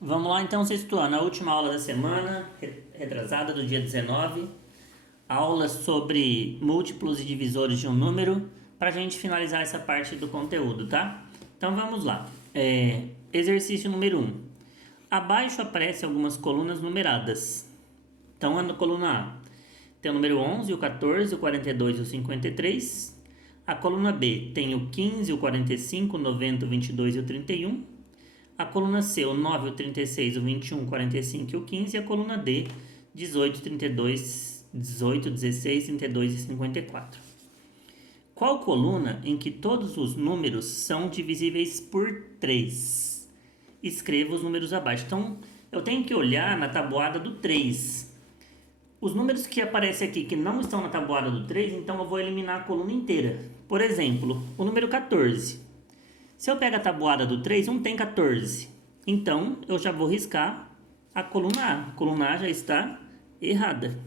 Vamos lá então, sexto ano, a última aula da semana, retrasada do dia 19, aula sobre múltiplos e divisores de um número, para a gente finalizar essa parte do conteúdo, tá? Então vamos lá. Exercício número 1. Abaixo aparecem algumas colunas numeradas. Então, na coluna A tem o número 11, o 14, o 42 e o 53. A coluna B tem o 15, o 45, o 90, o 22 e o 31. A coluna C, o 9, o 36, o 21, o 45 e o 15. E a coluna D, 18, 32, 18, 16, 32 e 54. Qual coluna em que todos os números são divisíveis por 3? Escreva os números abaixo. Então, eu tenho que olhar na tabuada do 3. Os números que aparecem aqui que não estão na tabuada do 3, então eu vou eliminar a coluna inteira. Por exemplo, o número 14. Se eu pego a tabuada do 3, não tem 14. Então, eu já vou riscar a coluna A. A coluna A já está errada.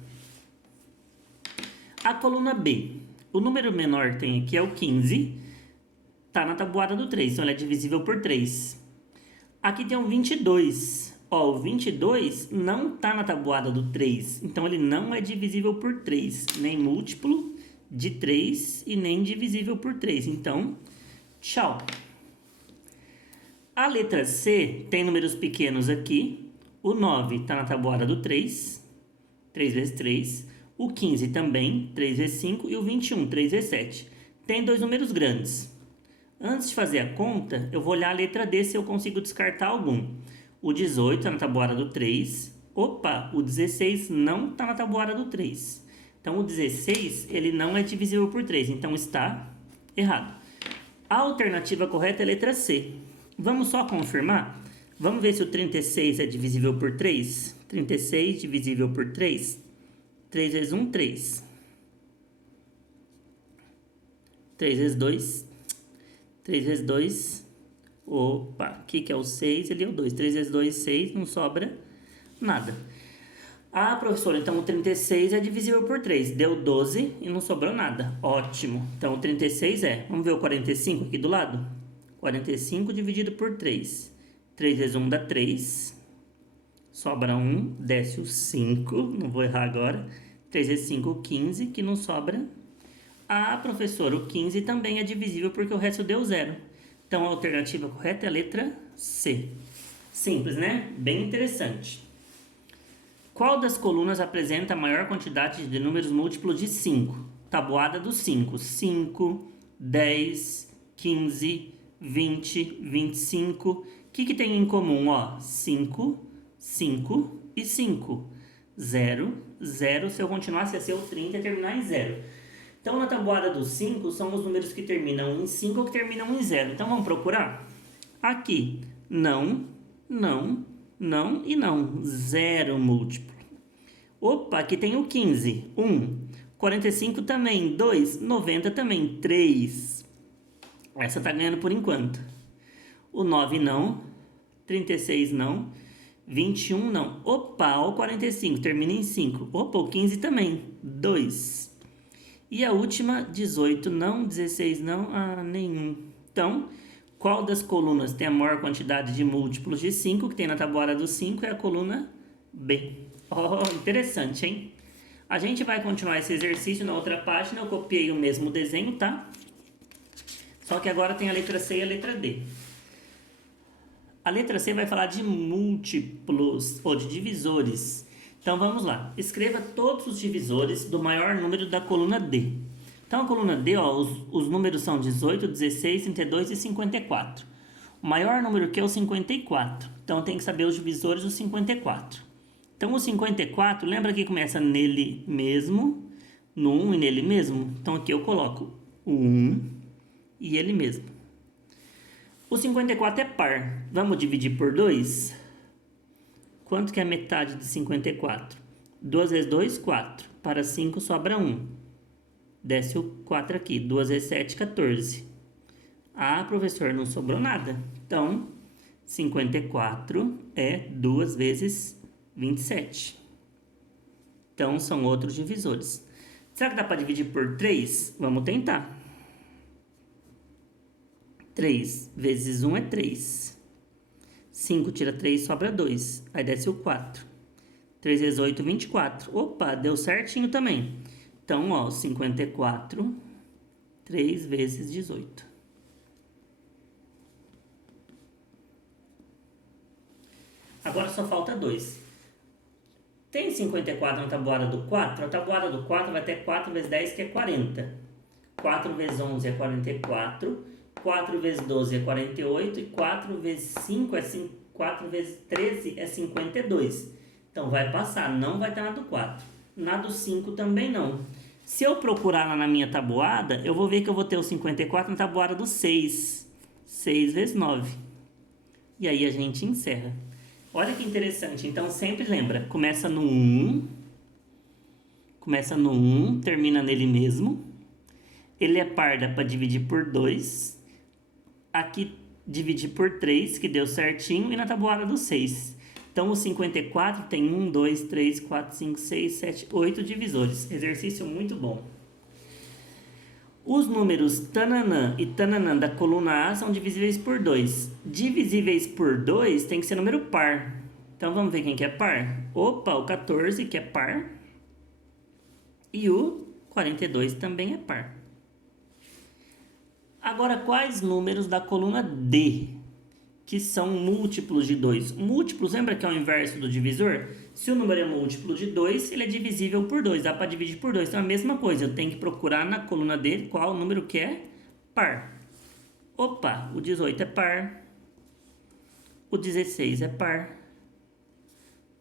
A coluna B. O número menor que tem aqui é o 15. Está na tabuada do 3, então ele é divisível por 3. Aqui tem o 22. Ó, o 22 não está na tabuada do 3, então ele não é divisível por 3. Nem múltiplo de 3 e nem divisível por 3. Então, tchau. A letra C tem números pequenos aqui. O 9 está na tabuada do 3. 3 vezes 3. O 15 também, 3 vezes 5. E o 21, 3 vezes 7. Tem dois números grandes. Antes de fazer a conta, eu vou olhar a letra D se eu consigo descartar algum. O 18 está na tabuada do 3. Opa, o 16 não está na tabuada do 3. Então, o 16 ele não é divisível por 3. Então, está errado. A alternativa correta é a letra C. Vamos só confirmar? Vamos ver se o 36 é divisível por 3. 36 divisível por 3. 3 vezes 1, 3. 3 vezes 2. 3 vezes 2. Opa, aqui que é o 6, ali é o 2. 3 vezes 2, 6, não sobra nada. Ah, professor, então o 36 é divisível por 3. Deu 12 e não sobrou nada. Ótimo. Então o 36 é. Vamos ver o 45 aqui do lado? 45 dividido por 3. 3 vezes 1 dá 3. Sobra 1, desce o 5. Não vou errar agora. 3 vezes 5, 15, que não sobra. Ah, professor, o 15 também é divisível porque o resto deu 0. Então a alternativa correta é a letra C. Simples, né? Bem interessante. Qual das colunas apresenta a maior quantidade de números múltiplos de 5? Tabuada dos 5. 5, 10, 15, 20, 25. O que tem em comum? Ó, 5, 5 e 5. 0, 0. Se eu continuasse a ser o 30 e terminar em 0. Então, na tabuada dos 5, são os números que terminam em 5 ou que terminam em 0. Então, vamos procurar? Aqui, não, não, não e não. 0 múltiplo. Opa, aqui tem o 15. 1. 45 também. 2. 90 também. 3. Essa tá ganhando por enquanto. O 9 não. 36 não. 21 não. Opa, o 45 termina em 5. Opa, o 15 também. 2. E a última, 18 não, 16 não, nenhum. Então, qual das colunas tem a maior quantidade de múltiplos de 5, que tem na tabuada dos 5, é a coluna B. Oh, interessante, hein? A gente vai continuar esse exercício na outra página, eu copiei o mesmo desenho, tá? Só que agora tem a letra C e a letra D. A letra C vai falar de múltiplos, ou de divisores. Então vamos lá, escreva todos os divisores do maior número da coluna D. Então a coluna D, ó, os números são 18, 16, 32 e 54. O maior número aqui é o 54, então tem que saber os divisores do 54. Então o 54, lembra que começa nele mesmo, no 1 e nele mesmo? Então aqui eu coloco o 1 e ele mesmo. O 54 é par, vamos dividir por 2? Quanto que é metade de 54? 2 vezes 2, 4. Para 5 sobra 1. Desce o 4 aqui. 2 vezes 7, 14. Ah, professor, não sobrou nada. Então, 54 é 2 vezes 27. Então, são outros divisores. Será que dá para dividir por 3? Vamos tentar. 3 vezes 1 é 3. 5 tira 3, sobra 2. Aí desce o 4. 3 vezes 8, 24. Opa, deu certinho também. Então, ó, 54, 3 vezes 18. Agora só falta 2. Tem 54 na tabuada do 4? A tabuada do 4 vai ter 4 vezes 10, que é 40. 4 vezes 11 é 44. 4 vezes 12 é 48. E 4 vezes 5 é 5. 4 vezes 13 é 52. Então vai passar, não vai estar na do 4. Na do 5 também não. Se eu procurar lá na minha tabuada, eu vou ver que eu vou ter o 54 na tabuada do 6. 6 vezes 9. E aí a gente encerra. Olha que interessante. Então sempre lembra, começa no 1. Começa no 1, termina nele mesmo. Ele é par, dá para dividir por 2. Aqui dividir por 3, que deu certinho. E na tabuada do 6. Então o 54 tem 1, 2, 3, 4, 5, 6, 7, 8 divisores. Exercício muito bom. Os números tananã e tananã da coluna A são divisíveis por 2. Divisíveis por 2 tem que ser número par. Então vamos ver quem que é par? Opa, o 14 que é par. E o 42 também é par. Agora, quais números da coluna D que são múltiplos de 2? Múltiplos, lembra que é o inverso do divisor? Se o número é múltiplo de 2, ele é divisível por 2. Dá para dividir por 2. Então, é a mesma coisa. Eu tenho que procurar na coluna D qual número que é par. Opa, o 18 é par. O 16 é par.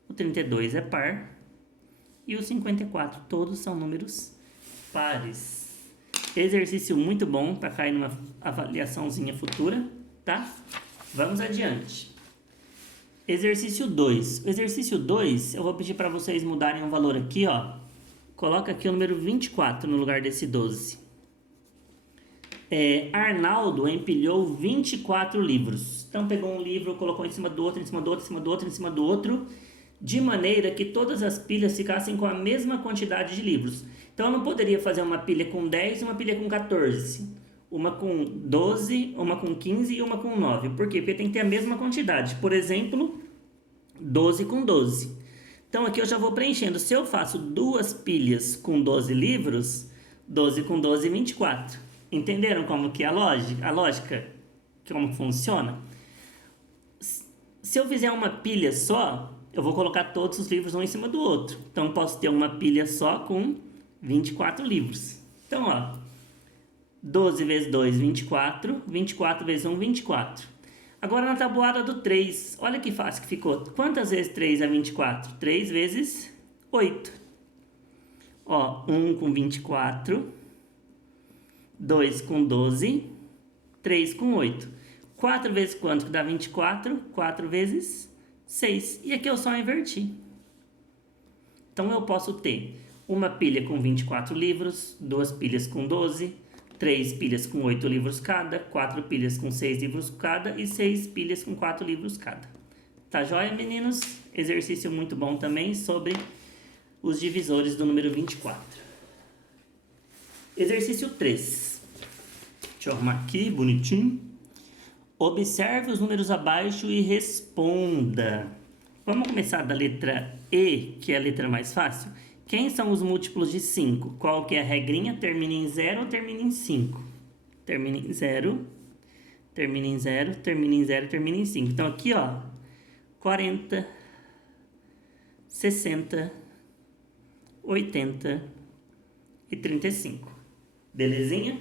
O 32 é par. E o 54. Todos são números pares. Exercício muito bom para cair numa avaliaçãozinha futura, tá? Vamos adiante. Exercício 2. O exercício 2, eu vou pedir para vocês mudarem um valor aqui, ó. Coloca aqui o número 24 no lugar desse 12. Arnaldo empilhou 24 livros. Então, pegou um livro, colocou em cima do outro, em cima do outro, em cima do outro, em cima do outro, de maneira que todas as pilhas ficassem com a mesma quantidade de livros. Então, eu não poderia fazer uma pilha com 10 e uma pilha com 14. Uma com 12, uma com 15 e uma com 9. Por quê? Porque tem que ter a mesma quantidade. Por exemplo, 12 com 12. Então, aqui eu já vou preenchendo. Se eu faço duas pilhas com 12 livros, 12 com 12, 24. Entenderam como que é a lógica? Como funciona? Se eu fizer uma pilha só, eu vou colocar todos os livros um em cima do outro. Então, posso ter uma pilha só com 24 livros. Então, ó, 12 vezes 2, 24. 24 vezes 1, 24. Agora, na tabuada do 3, olha que fácil que ficou. Quantas vezes 3 é 24? 3 vezes 8. Ó, 1 com 24. 2 com 12. 3 com 8. 4 vezes quanto que dá 24? 4 vezes 6. E aqui eu só inverti. Então, eu posso ter uma pilha com 24 livros, duas pilhas com 12, 3 pilhas com 8 livros cada, 4 pilhas com 6 livros cada e 6 pilhas com 4 livros cada. Tá joia, meninos? Exercício muito bom também sobre os divisores do número 24. Exercício 3. Deixa eu arrumar aqui, bonitinho. Observe os números abaixo e responda. Vamos começar da letra E, que é a letra mais fácil. Quem são os múltiplos de 5? Qual que é a regrinha? Termina em 0 ou termina em 5? Termina em 0, termina em 0, termina em 0, termina em 5. Então, aqui, ó, 40, 60, 80 e 35. Belezinha?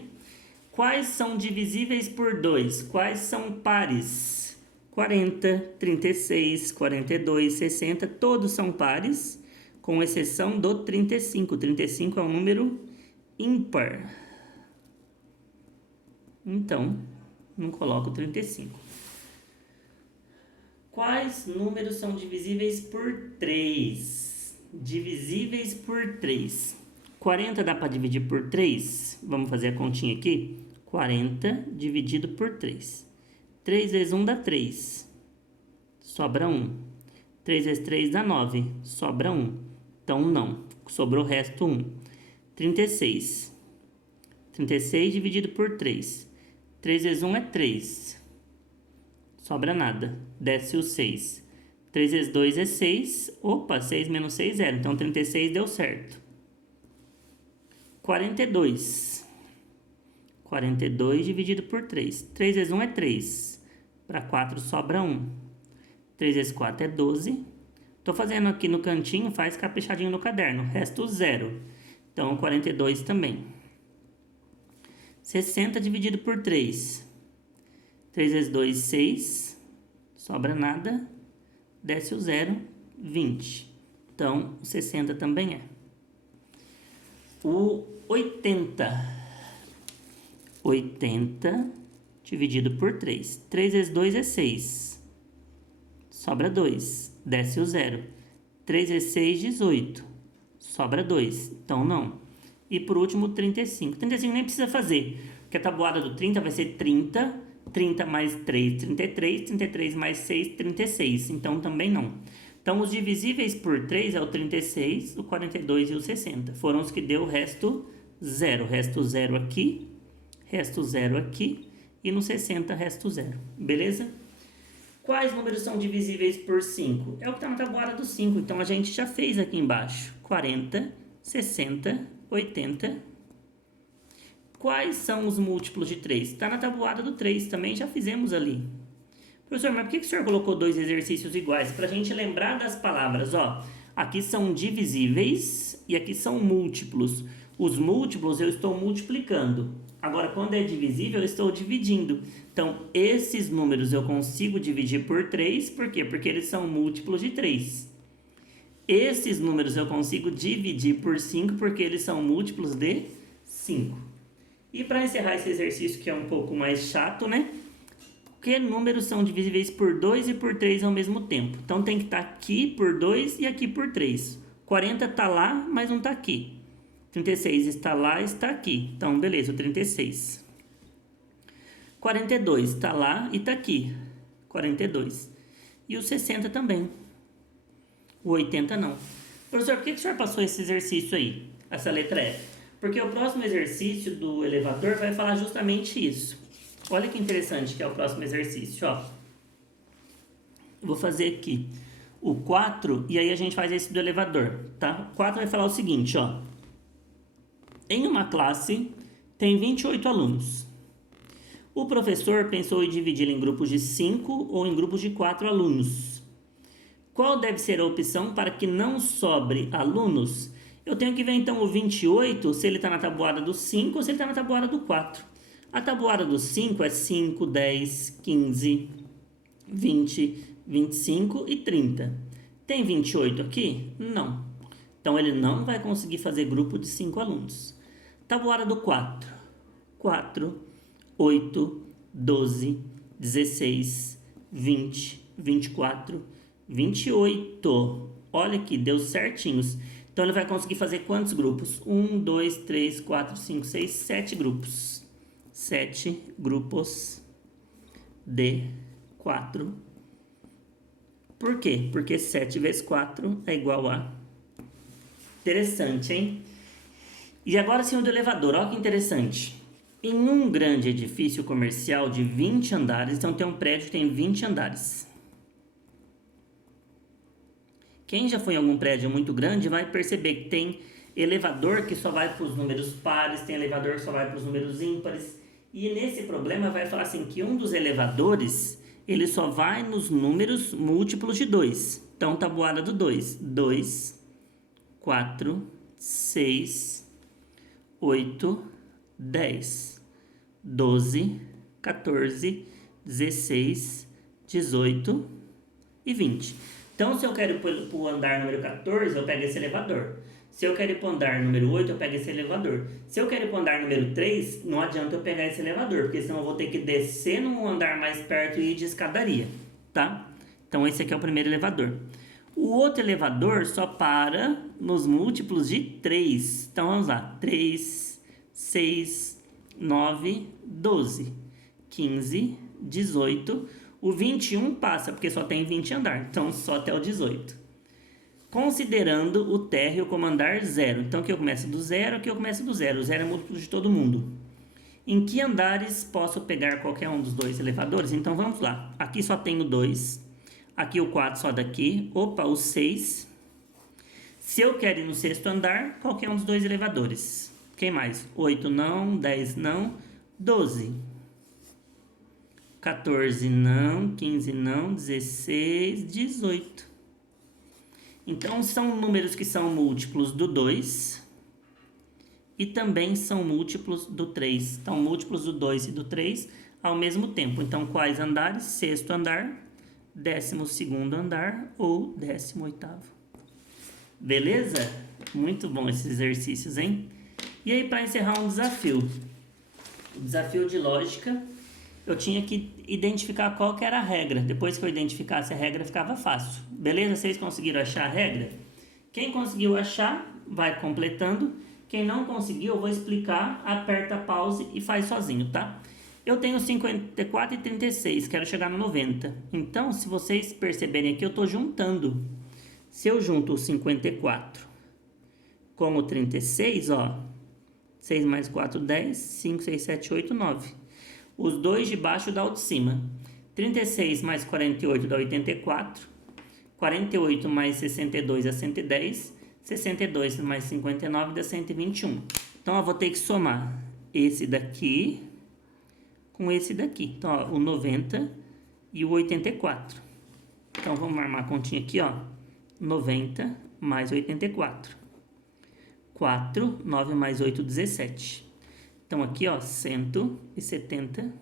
Quais são divisíveis por 2? Quais são pares? 40, 36, 42, 60, todos são pares, com exceção do 35. 35 é um número ímpar. Então, não coloco 35. Quais números são divisíveis por 3? Divisíveis por 3. 40 dá para dividir por 3? Vamos fazer a continha aqui. 40 dividido por 3. 3 vezes 1 dá 3. Sobra 1. 3 vezes 3 dá 9. Sobra 1. Então, não. Sobrou o resto 1. 36. 36 dividido por 3. 3 vezes 1 é 3. sobra nada. Desce o 6. 3 vezes 2 é 6. Opa, 6 menos 6, 0. Então, 36 deu certo. 42. 42 dividido por 3. 3 vezes 1 é 3. Para 4 sobra 1. 3 vezes 4 é 12. Estou fazendo aqui no cantinho, faz caprichadinho no caderno. Resto 0. Então, 42 também. 60 dividido por 3. 3 vezes 2, 6. Sobra nada. Desce o 0, 20. Então, 60 também é. O 80. 80 dividido por 3. 3 vezes 2 é 6. Sobra 2. Desce o 0. 3 vezes 6, 18. Sobra 2. Então, não. E por último, 35. 35 nem precisa fazer, porque a tabuada do 30 vai ser 30. 30 mais 3, 33. 33 mais 6, 36. Então, também não. Então, os divisíveis por 3 é o 36, o 42 e o 60. Foram os que deu o resto 0. Resto 0 aqui, resto 0 aqui. E no 60, resto 0. Beleza? Quais números são divisíveis por 5? É o que está na tabuada do 5. Então, a gente já fez aqui embaixo. 40, 60, 80. Quais são os múltiplos de 3? Está na tabuada do 3. Também já fizemos ali. Professor, mas por que o senhor colocou 2 exercícios iguais? Para a gente lembrar das palavras, ó. Aqui são divisíveis e aqui são múltiplos. Os múltiplos eu estou multiplicando. Agora, quando é divisível, eu estou dividindo. Então, esses números eu consigo dividir por 3. Por quê? Porque eles são múltiplos de 3. Esses números eu consigo dividir por 5 porque eles são múltiplos de 5. E para encerrar esse exercício que é um pouco mais chato, né? Que números são divisíveis por 2 e por 3 ao mesmo tempo? Então, tem que estar aqui por 2 e aqui por 3. 40 está lá, mas não está aqui. 36 está lá e está aqui. Então, beleza, o 36. 42 está lá e está aqui. 42. E o 60 também. O 80 não. Professor, por que o senhor passou esse exercício aí? Essa letra F? Porque o próximo exercício do elevador vai falar justamente isso. Olha que interessante que é o próximo exercício, ó. Eu vou fazer aqui o 4 e aí a gente faz esse do elevador, tá? O 4 vai falar o seguinte, ó. Em uma classe tem 28 alunos. O professor pensou em dividi-la em grupos de 5 ou em grupos de 4 alunos. Qual deve ser a opção para que não sobre alunos? Eu tenho que ver então o 28, se ele está na tabuada do 5 ou se ele está na tabuada do 4. A tabuada do 5 é 5, 10, 15, 20, 25 e 30. Tem 28 aqui? Não. Então, ele não vai conseguir fazer grupo de 5 alunos. Tabuada do 4. 4, 8, 12, 16, 20, 24, 28. Olha aqui, deu certinhos. Então, ele vai conseguir fazer quantos grupos? 1, 2, 3, 4, 5, 6, 7 grupos. 7 grupos de 4. Por quê? Porque 7 vezes 4 é igual a... Interessante, hein? E agora sim o do elevador. Olha que interessante. Em um grande edifício comercial de 20 andares, então tem um prédio que tem 20 andares. Quem já foi em algum prédio muito grande vai perceber que tem elevador que só vai para os números pares, tem elevador que só vai para os números ímpares. E nesse problema vai falar assim que um dos elevadores, ele só vai nos números múltiplos de 2. Então, tabuada do 2. 2, 4, 6, 8, 10, 12, 14, 16, 18 e 20. Então, se eu quero ir para o andar número 14, eu pego esse elevador. Se eu quero ir para o andar número 8, eu pego esse elevador. Se eu quero ir para o andar número 3, não adianta eu pegar esse elevador, porque senão eu vou ter que descer num andar mais perto e ir de escadaria, tá? Então, esse aqui é o primeiro elevador. O outro elevador só para nos múltiplos de 3. Então, vamos lá. 3, 6, 9, 12, 15, 18. O 21 passa, porque só tem 20 andar. Então, só até o 18. Considerando o térreo como andar 0. Então, aqui eu começo do 0, aqui eu começo do 0. O 0 é múltiplo de todo mundo. Em que andares posso pegar qualquer um dos 2 elevadores? Então vamos lá. Aqui só tenho 2. Aqui o 4 só daqui. Opa, o 6. Se eu quero ir no 6º andar, qualquer um dos 2 elevadores. Quem mais? 8 não, 10 não, 12. 14 não, 15 não, 16, 18. Então são números que são múltiplos do 2 e também são múltiplos do 3. Então múltiplos do 2 e do 3 ao mesmo tempo. Então quais andares? 6º andar, 12º andar ou 18º. Beleza? Muito bom esses exercícios, hein? E aí, para encerrar um desafio. O desafio de lógica, eu tinha que identificar qual que era a regra. Depois que eu identificasse a regra, ficava fácil. Beleza? Vocês conseguiram achar a regra? Quem conseguiu achar, vai completando. Quem não conseguiu, eu vou explicar, aperta pause e faz sozinho, tá? Eu tenho 54 e 36, quero chegar no 90. Então, se vocês perceberem aqui, eu estou juntando. Se eu junto o 54 com o 36, ó, 6 mais 4, 10, 5, 6, 7, 8, 9. Os dois de baixo dá o de cima. 36 mais 48 dá 84. 48 mais 62 dá 110. 62 mais 59 dá 121. Então, eu vou ter que somar esse daqui com esse daqui. Então, ó, o 90 e o 84. Então, vamos armar a continha aqui, ó. 90 mais 84. 4, 9 mais 8, 17. Então, aqui, ó, 170.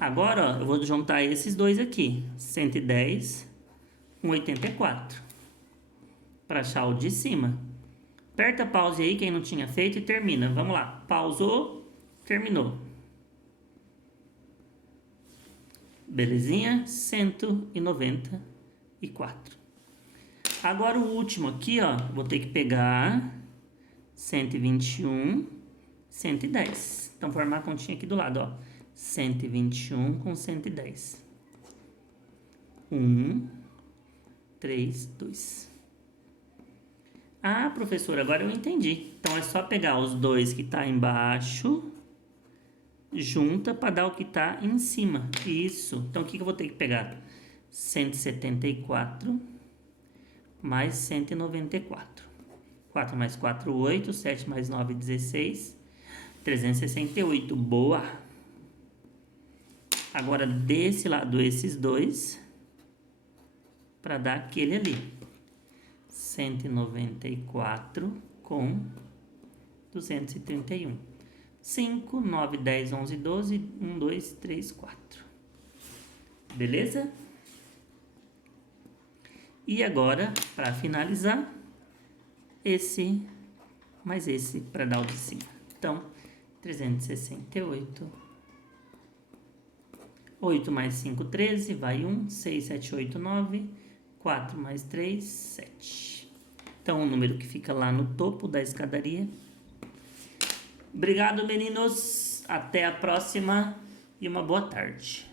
Agora, ó, eu vou juntar esses dois aqui. 110 com 84. Para achar o de cima. Aperta pause aí, quem não tinha feito, e termina. Vamos lá. Pausou, terminou. Belezinha? 194. Agora o último aqui, ó, vou ter que pegar 121, 110. Então, formar a continha aqui do lado, ó. 121 com 110. 1, 3, 2. Ah, professor, agora eu entendi. Então, é só pegar os dois que tá embaixo, junta para dar o que tá em cima. Isso. Então, o que eu vou ter que pegar? 174 mais 194. 4 mais 4, 8. 7 mais 9, 16. 368. Boa! Agora, desse lado, esses dois, para dar aquele ali. 194 com 231. 5, 9, 10, 11, 12. 1, 2, 3, 4. Beleza? E agora, para finalizar, esse mais esse para dar o de cima. Então, 368. 8 mais 5, 13. Vai 1. 6, 7, 8, 9. 4 mais 3, 7. Então, o número que fica lá no topo da escadaria. Obrigado, meninos. Até a próxima e uma boa tarde.